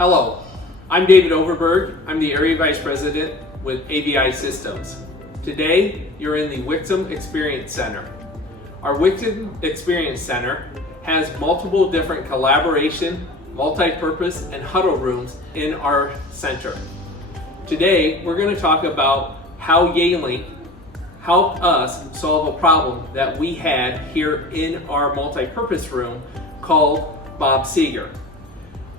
Hello, I'm David Overberg. I'm the Area Vice President with AVI Systems. Today, you're in the Wixom Experience Center. Our Wixom Experience Center has multiple different collaboration, multi-purpose, and huddle rooms in our center. Today, we're going to talk about how Yealink helped us solve a problem that we had here in our multi-purpose room called Bob Seger.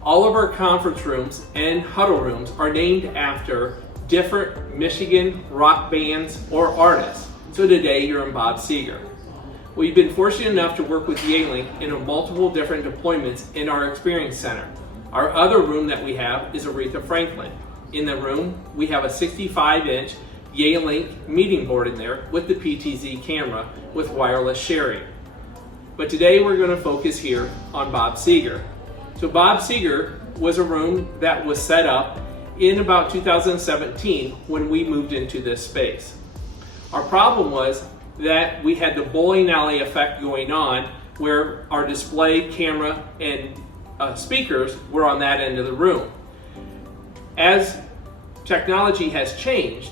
All of our conference rooms and huddle rooms are named after different Michigan rock bands or artists. So today you're in Bob Seger. We've been fortunate enough to work with Yealink in multiple different deployments in our Experience Center. Our other room that we have is Aretha Franklin. In the room, we have a 65-inch Yealink meeting board in there with the PTZ camera with wireless sharing. But today we're going to focus here on Bob Seger. So Bob Seger was a room that was set up in about 2017 when we moved into this space. Our problem was that we had the bowling alley effect going on where our display, camera, and speakers were on that end of the room. As technology has changed,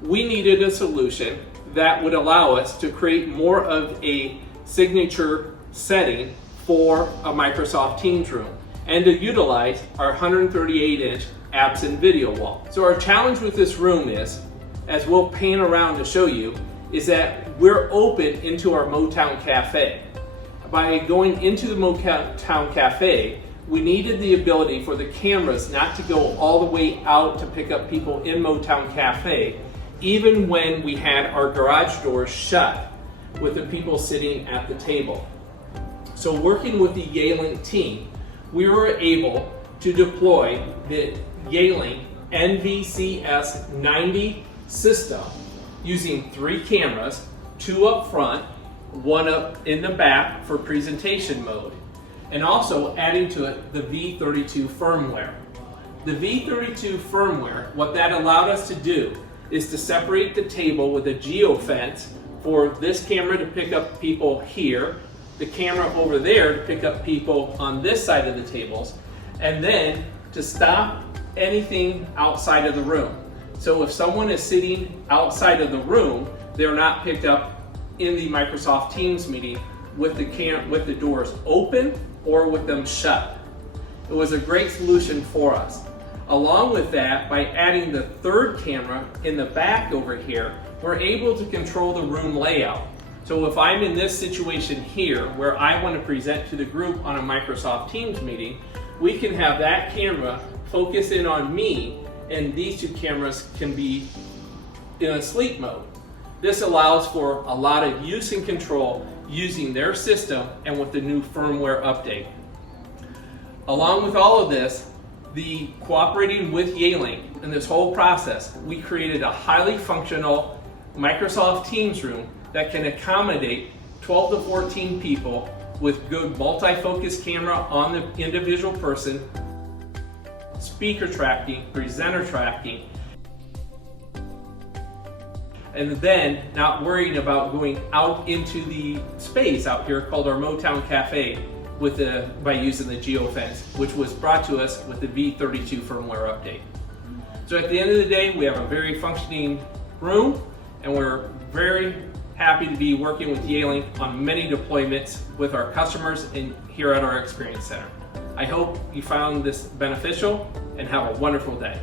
we needed a solution that would allow us to create more of a signature setting for a Microsoft Teams room and to utilize our 138-inch apps and video wall. So our challenge with this room is, as we'll pan around to show you, is that we're open into our Motown Cafe. By going into the Motown Cafe, we needed the ability for the cameras not to go all the way out to pick up people in Motown Cafe, even when we had our garage doors shut with the people sitting at the table. So working with the Yealink team, we were able to deploy the Yealink NVCS 90 system using 3 cameras, 2 up front, 1 up in the back for presentation mode, and also adding to it the V32 firmware. The V32 firmware, what that allowed us to do is to separate the table with a geofence for this camera to pick up people here, the camera over there to pick up people on this side of the tables, and then to stop anything outside of the room. So if someone is sitting outside of the room, they're not picked up in the Microsoft Teams meeting with the doors open or with them shut. It was a great solution for us. Along with that, by adding the 3rd camera in the back over here, we're able to control the room layout. So if I'm in this situation here where I want to present to the group on a Microsoft Teams meeting, we can have that camera focus in on me, and these 2 cameras can be in a sleep mode. This allows for a lot of use and control using their system and with the new firmware update. Along with all of this, the cooperating with Yealink in this whole process, we created a highly functional Microsoft Teams room that can accommodate 12 to 14 people with good multi-focus camera on the individual person, speaker tracking, presenter tracking, and then not worrying about going out into the space out here called our Motown Cafe by using the geofence, which was brought to us with the V32 firmware update. So at the end of the day, we have a very functioning room, and we're very happy to be working with Yealink on many deployments with our customers and here at our Experience Center. I hope you found this beneficial and have a wonderful day.